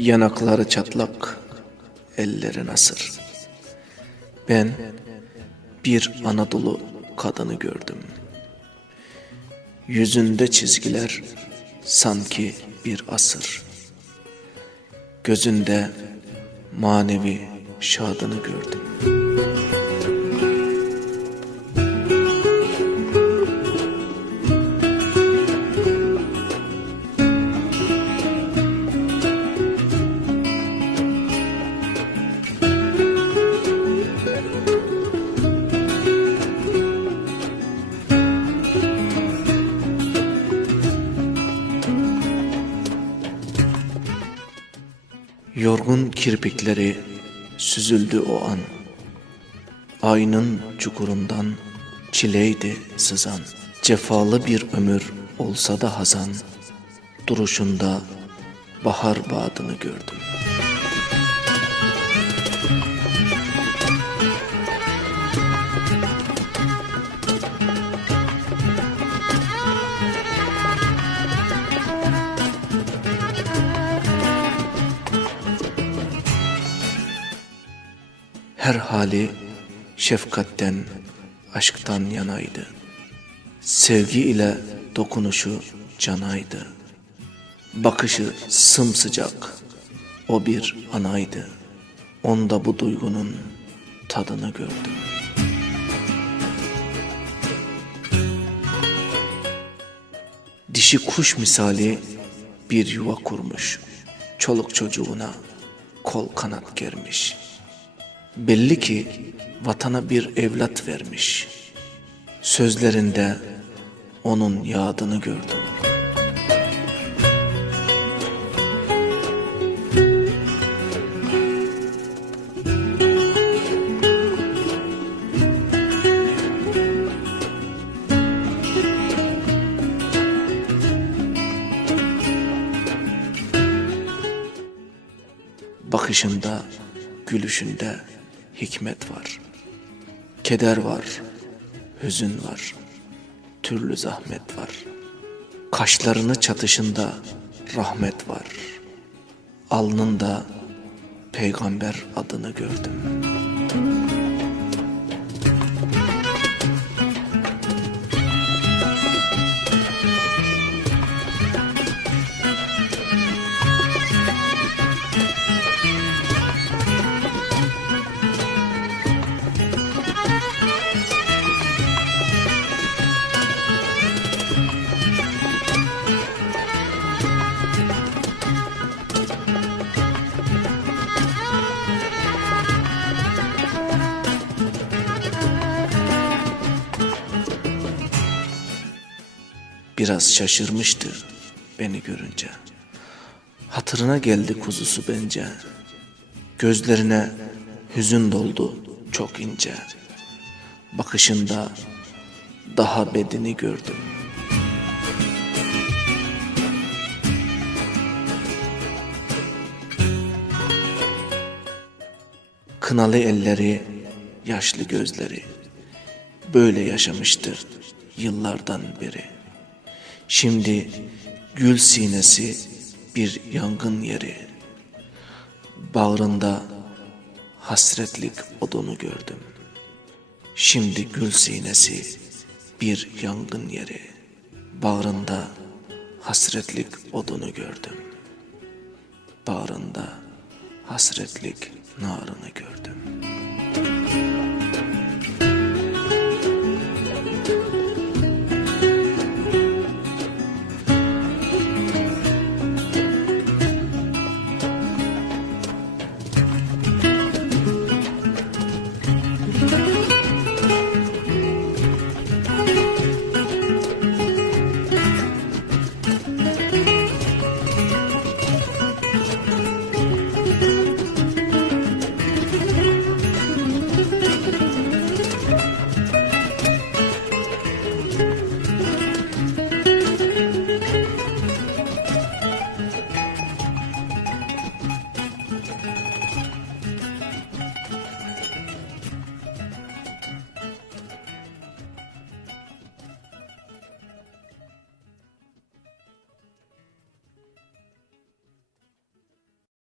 Yanakları çatlak, elleri nasır. Ben bir Anadolu kadını gördüm. Yüzünde çizgiler sanki bir asır. Gözünde manevi şadını gördüm. Yorgun kirpikleri süzüldü o an. Aynın çukurundan çileydi sızan. Cefalı bir ömür olsa da hazan. Duruşunda bahar bağını gördüm. Her hali şefkatten, aşktan yanaydı. Sevgi ile dokunuşu canaydı. Bakışı sımsıcak, o bir anaydı. Onda bu duygunun tadını gördüm. Dişi kuş misali bir yuva kurmuş. Çoluk çocuğuna kol kanat germiş. Belli ki vatana bir evlat vermiş. Sözlerinde onun yadını gördüm. Bakışında, gülüşünde hikmet var. Keder var, hüzün var, türlü zahmet var. Kaşlarını çatışında rahmet var. Alnında peygamber adını gördüm. Biraz şaşırmıştı beni görünce. Hatırına geldi kuzusu bence. Gözlerine hüzün doldu çok ince. Bakışında daha bedeni gördüm. Kınalı elleri, yaşlı gözleri böyle yaşamıştır yıllardan beri. Şimdi gül sinesi bir yangın yeri. Bağrında hasretlik odunu gördüm. Şimdi gül sinesi bir yangın yeri. Bağrında hasretlik odunu gördüm. Bağrında hasretlik narını gördüm.